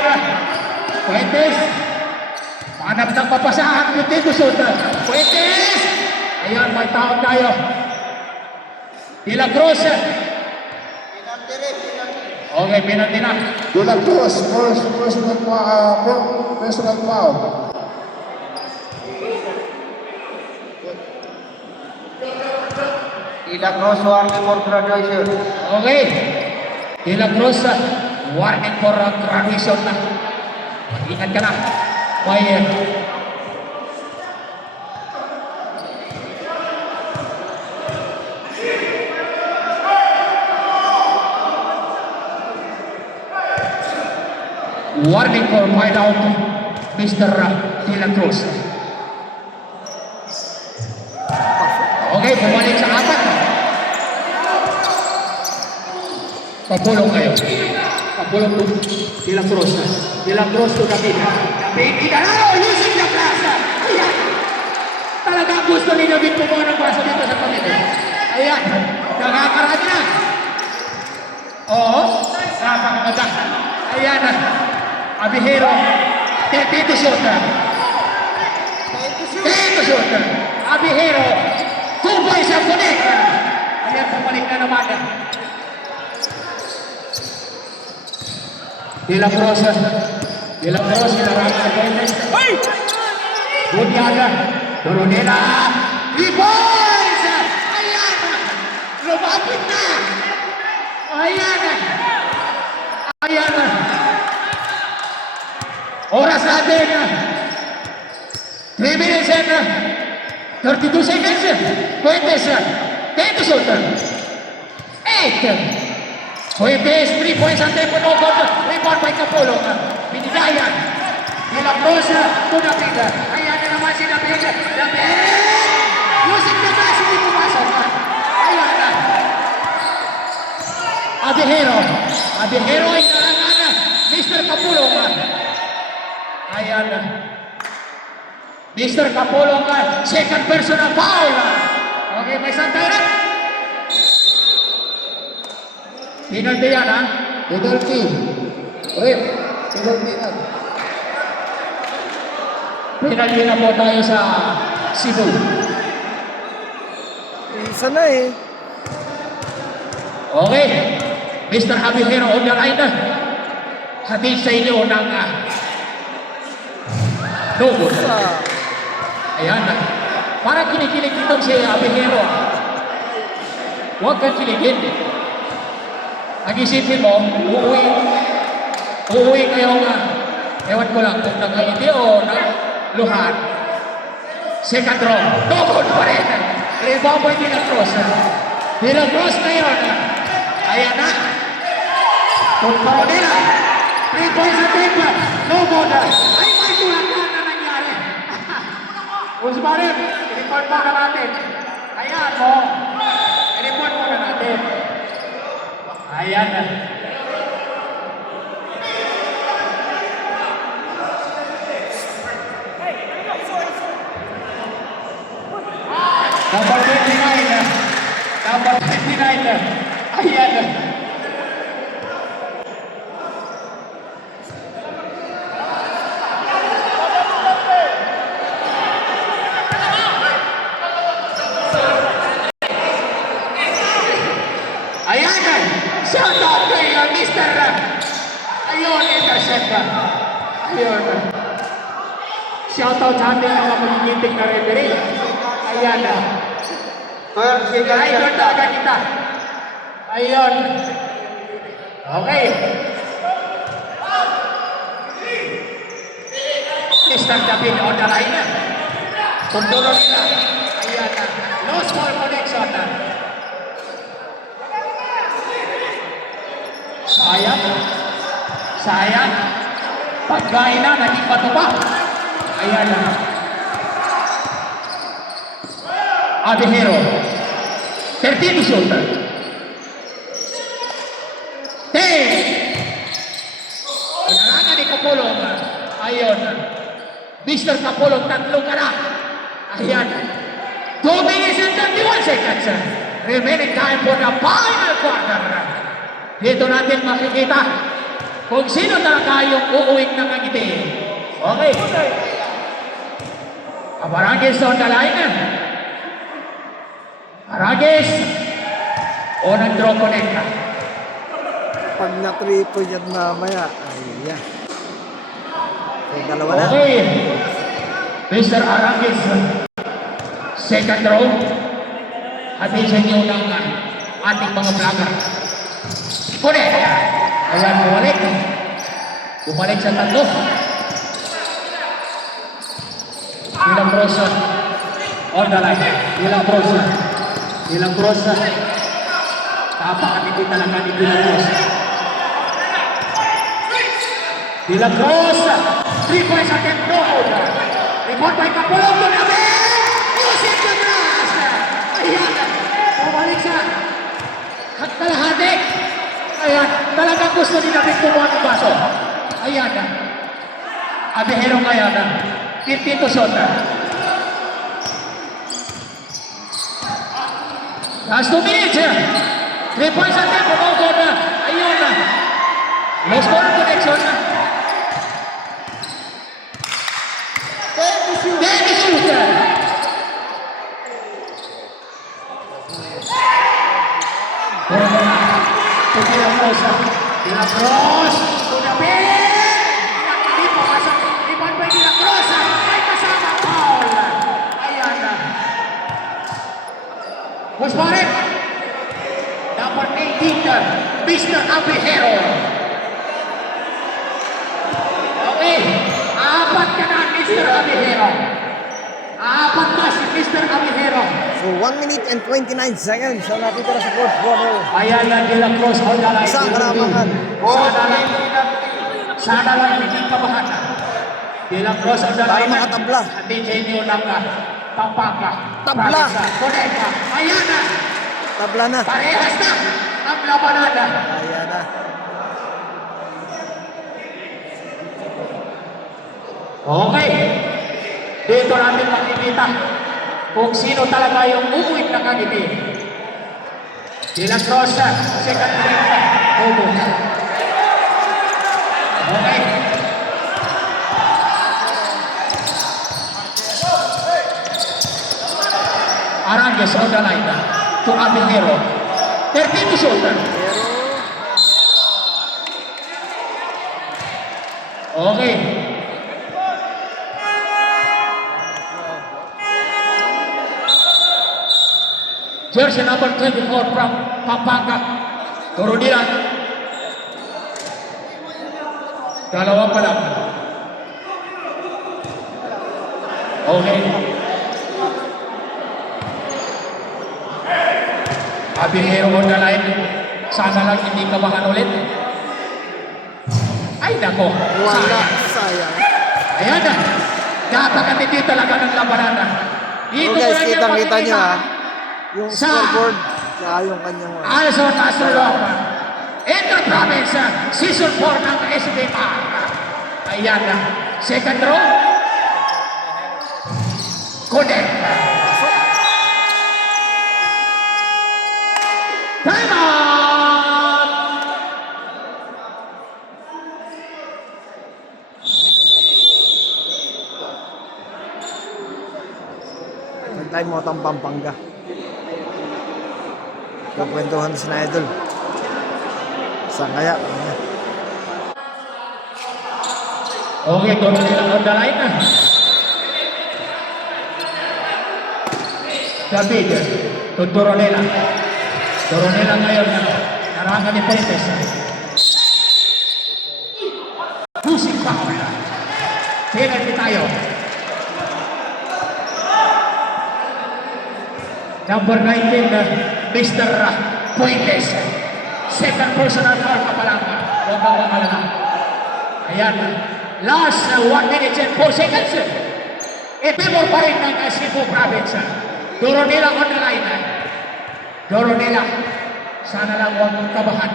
Fuentes! Hanap ng papasahan yung dito suot. Fuentes! Ayan, may taon tayo. Tila cross! Okay, penalty na. De La Cruz, personal foul. De La Cruz warning for graduation. Okay. De La Cruz, warning for graduation na. Ingat ka na. May warning for find out Mr. De La Cruz. Okay, bumalik sa apat. Papulong kayo. Papulong to De La Cruz. De La Cruz to David. David, ikalaro! Using the plaza! Ayan! Talagang gusto ni David kumuha ng basa dito sa pamilya. Ayan! Nakakarami na! Oo! Napakaganda! Ayan! Abihero, Tito Shota. Abihero, 2 points ang connect. Ayan, pumalik na naman. De La Cruz, sinarang sa Fuentes. Bunyaga, Doronela, 3 points! Ayan! Lumapit na! Ayan! Ayan! Oras natin, 3 minutes and 32 seconds. Fuentes, Tito Shota. 8. Fuentes, 3 points ang tempo no goal. Rebound by Kapulong. Binigayan. De La Cruz to David. Ayan na naman si David. David! Using the pass, hindi pumasok. Ayan na. Abihero ay narangan. Mr. Kapulong. Ayan na. Mr. Kapulong, second personal foul. Okay, may sandaran. Penalty yan, ha? Penalty. Rip. Penalty na. Penalty na po tayo sa Cebu. Isa na eh. Okay. Mr. Abihero on the line. Hatid sa inyo ng logo. Ayan na. Parang kinikilig itong si Abihero. Huwag kang kiligin. Nag-isipin mo, uuwi kayo ewan ko lang kung nangangiti o luhan. Second row. Tugod pa rin. Rebound by De La Cruz. De La Cruz na yun. Ayan na. Tuntaro nila. 3 points sa tape. No good. Ay, may tulakan na nangyari. Usmarin, i-report mo na natin. Ayan mo. I-report mo na natin. Ayan na. Number 29. Number 29. Ayan na. Ayan na. Shout out kay Mr. Ayun, intercept. Ayun. Shout out sa ating mga magigiting na referee. Ayan na. 12 seconds. Idol talaga kita. Ayun. Okay. Mr. David on the line. Tunturo nila. Ayan na. No small connection na. Sayang. Sayang. Pagkain na, naging bato pa. Ayan na. Abihero. 13 to shoot. 10. Inarangan ni Kapulong. Ayun. Mr. Kapulong, tatlong ka na. Ayan. 2 minutes and 31 seconds. Remaining time for the final quarter. Dito natin makikita kung sino talaga yung uuwing nakangiti. Okay. Abarangis on the line. Aragis. O nag-draw connect. Pag na-triple yan mamaya, ay yan. So, dalawa na. Okay. Mr. Aragis. Second row. Atin sa inyo ng ating mga vlogger. Connect. Ayan, bumalik. Bumalik sa tatlo. Ilang Brosa. On the line. Ilang Brosa. Ilang Brosa. Napakatindi talaga ni Ilang Brosa. Ilang Brosa. 3 points attempt. No hold. Report by Kapulong. Tunabi! Usip the grass. Ayan. Bumalik siya. Kalahati. Ayan. Talagang gusto nila kumuha ng baso. Ayan. Abihero ngayon. 15 to shot. Last 2 minutes. 3 points at tempo. No good. Ayun. No score connection. 10 to shoot. 10 to shoot. To the cross. De La Cruz. To the pin. Hindi po pasok. Rebound by De La Cruz. May kasama. Foul. Ayan. Push for it. Number 18, Mr. Abihero. Okay. Apat ka na, Mr. Abihero. Apat na si Mr. Abihero. So, 1 minute and 29 seconds. So, natitira sa fourth quarter. Ayan yan, De La Cruz. On the line. Isang kalamangan. Sana lang hindi pabahan. De La Cruz on the Para line. makatabla. At DJ Niolanga. Pampanga. Tabla. Koneka. Ayan na. Tabla na. Parehas na. Ang labanan na. Ayan na. Okay. Dito natin makikita kung sino talaga yung uuwing nakangiti. De La Cruz, second break. Obo. Okay. Arangues on the line to Abihero. 13 to shoot. Okay. Jersey number 24 from Pampanga. Turuniran. Dalawa pa lang. Okay. Abihero on the line. Sana lang hindi kabahan ulit. Ay nako. Wala. Sayang. Sayang. Ayan na. Napakatindi talaga ng labanan. Dito So guys, lang yung kitang-kita nyo makikita. ha. Yung scoreboard, saka yung kanyang Alison Astrolog. Inter-province season 4 ng SBMR. Ayan na. Second row. Connect. Time out! Nag-time out ang Pampanga. Kukwentuhan si na idol. Saan kaya? Ayan. Okay, doon sila on the line na. David, to Toronela. Toronela ngayon na narangan ni Fuentes. Pusing foul. Penalty tayo. Number 19, Mr. Fuentes. Second personal foul ka pa lang. Huwag kang makalala. Ayan. Last 1 minute and 4 seconds. Ipimor pa rin ng Cebu Province. Doronela on the line. Doronela. Sana lang huwag mong kabahan.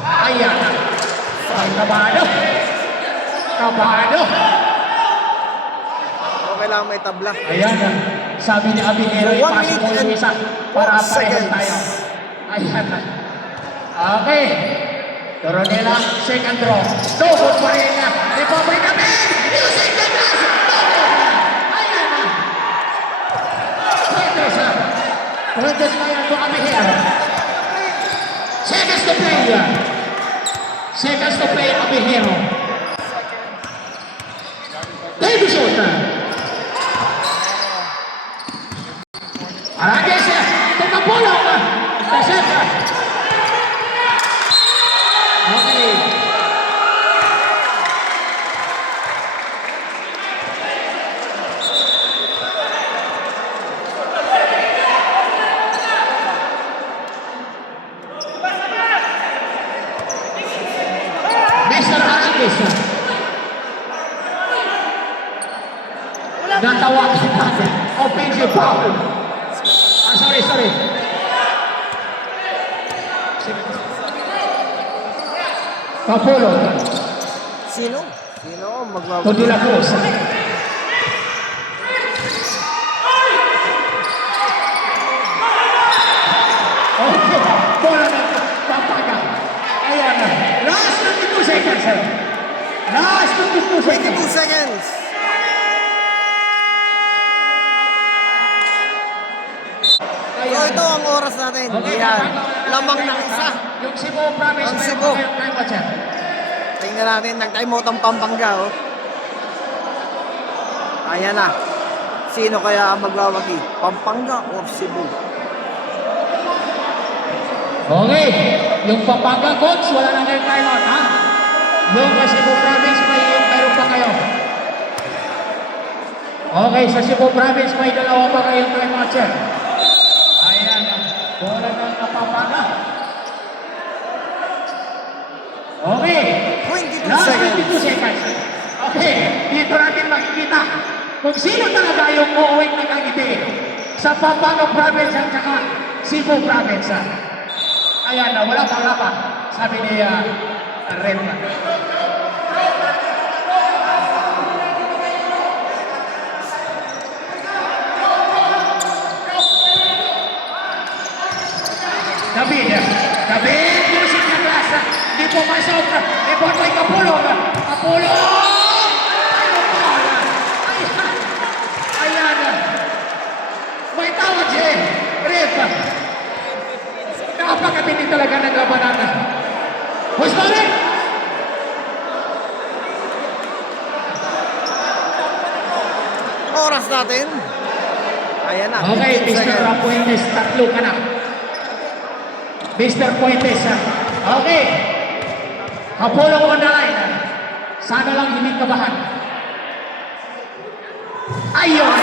Ayan. Ay, kabado. Kabado. Okay lang may tabla. Ayan. Sabi ni Abinero, So, 1 ipasok mo minute yung and isa para 4 parehas seconds. tayo. Ayan. Okay. Doronela, second draw. Dobot pa rin na. Republic of Men! Music the glass! Ayan. Fuentes. Fuentes pa yan to Abinero. Seconds to play. Seconds to play, Abinero. Baby shot. Aragues, Tocapolo. Intercepta. Okay. Mr. Aragues. Natawagan natin. Offensive foul. Sorry. Capolo. Sino? Sino ang magbabalik? Tondi la Cruz. Okay. Bola na. Papaga. Ayan na. Last 22 seconds. Last 22 seconds. 22 seconds. So ito ang oras natin. Okay, Yan. Lamang ng isa. Yung Cebu Province. Ang meron Cebu. pa kayong time watch. Tingnan natin, nag-time out ang Pampanga, oh. Ayan na. Sino kaya ang magbabagi? Pampanga or Cebu? Okay. Yung Pampanga coach, wala na kayong time out, ha? Yung Cebu Province, mayroon pa kayo. Okay, sa Cebu Province, may dalawa pa kayong time out, sir. Ayan. Bola ng Pampanga. Okay. 22 Last seconds. 22 seconds. Okay, dito natin makikita kung sino talaga yung uuwing nakangiti sa Pampanga Province at saka Cebu Province. Ayan na, wala pa. Sabi ni Red. David, music na class. Hindi po masok. Ipon mo yung Kapulo. Kapulo! Ayan. May tawag siya. Ref. Napakatindi talaga ng labanan. Gusto rin? Oras natin. Ayan na. Okay, 15 Mr. seconds. Puentes, tatlo ka na. Mr. Puentes, okay. Kapulong on the line. Sana lang hindi kabahan. Ayun!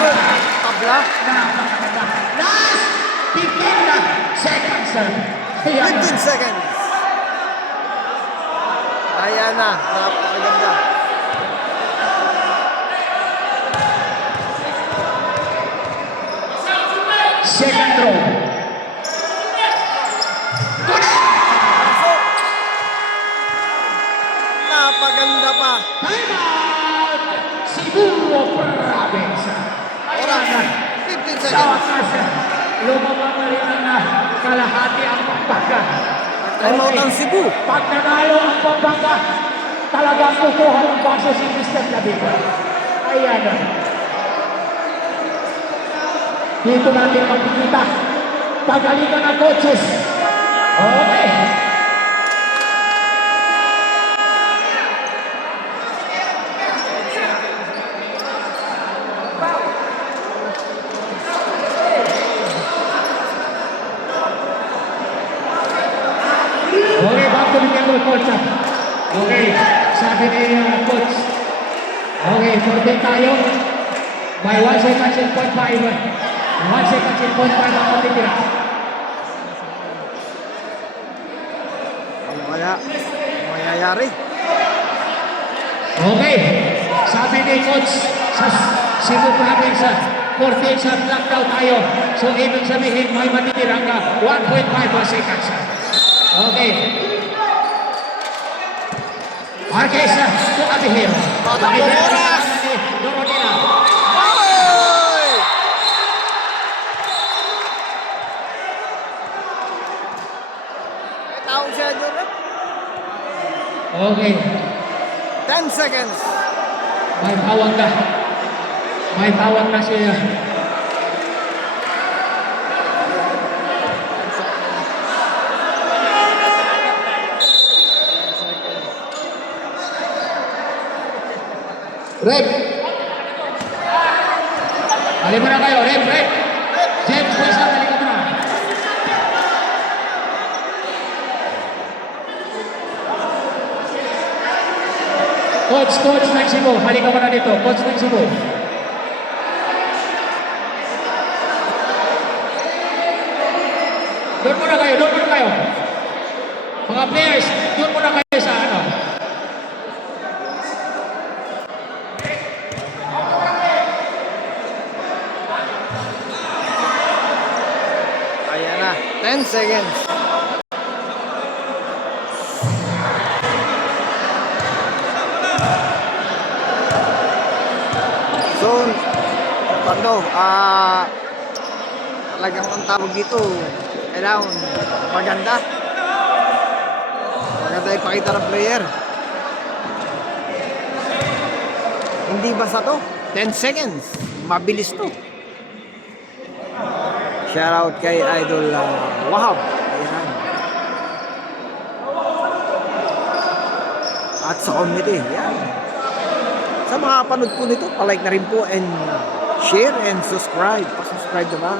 Tabla. Napakaganda. Last 15 seconds. Ayan. 15 seconds. Ayan na. Napakaganda. Second throw. Napaganda pa. Time out! Cebu Province. Oras. Ayan. 15 Sa seconds. wakas, lumabang na rin ang kalahati ang Pampanga. Time out ang Cebu. Pag nanalo ang Pampanga, talagang kukuha ng baso si Mr. David. Ayan. Dito natin makikita. Pagalingan ng coaches. Okay. Okay, back to the table, coach. Okay, sabi ni coach. Okay, 14 tayo. May 1 second and 0.5. 1 second and 0.5 ang matitira. Ang mangyayari. Okay. Sabi ni Coach sa Cebu Province, 14 shot lockdown tayo. So, ibig sabihin, may matitirang ka 1.5 seconds. Okay. Marquez to Abihero. Tatakbong oras. Dorodina. Oy! May tao siya dyan, rep. Okay. 10 seconds. May tawag na. May tawag na siya. Rep. Balik mo na kayo. Rep. James Wesa, balik mo na. Coach ng Cebu. Balik mo na dito. Coach ng Cebu. Doon muna kayo. Mga players, doon muna kayo sa ano. Ayan na. 10 seconds. So, talagang ang tawag dito, kailangan maganda. Maganda ipakita ng player. Hindi basta to. 10 seconds. Mabilis to. Shoutout kay Idol Wahab. Ayan. At sa community. Yan. Sa mga panood po nito, palike na rin po and share and subscribe. Pa-subscribe naman.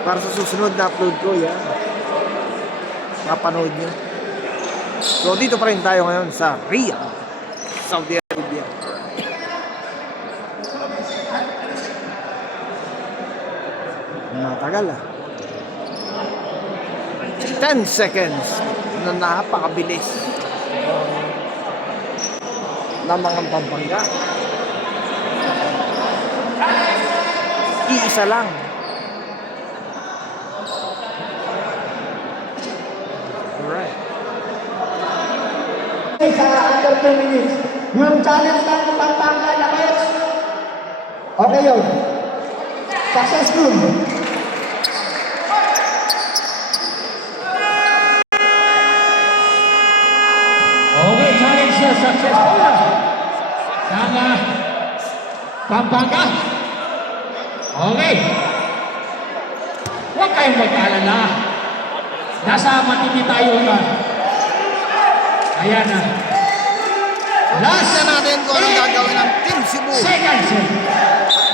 Para sa susunod na upload ko, yan. Mapanood nyo. So, dito pa rin tayo ngayon sa Riyadh, Saudi Arabia. Matagal 10 seconds na napakabilis ng mga Pampanga. Iisa lang. Alright. Sa under 2 minutes. Yung challenge ng Pampanga na match. Okay yun. Successful. Okay, challenge siya. Successful na. Tama. Pampanga. Okay. Huwag kayong mag-alala. Nasa matindi tayo na. Ayan na. Last Tignan natin kung anong gagawin ng Team Cebu. seconds.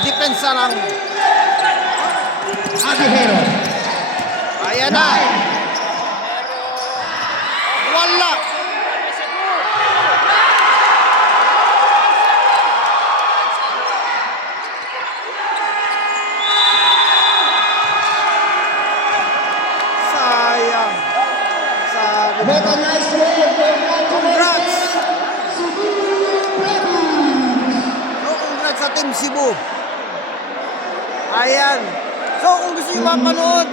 Depensa lang. Abihero. Ayan na. Wala. Sayang. Sabi Make na. a nice wave. Congrats. Cebu Province. So, congrats sa Team Cebu. Ayan. So, kung gusto nyo mapanood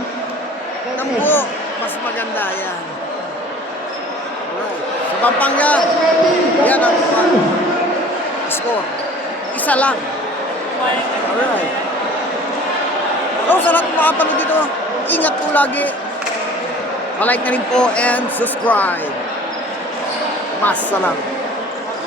ng buo, mas maganda. Ayan. Alright. Sa Pampanga, yan ang score. Isa lang. Alright. So, sa lahat ng makapanood dito, ingat po lagi. Palike na rin po and subscribe. Mas salam.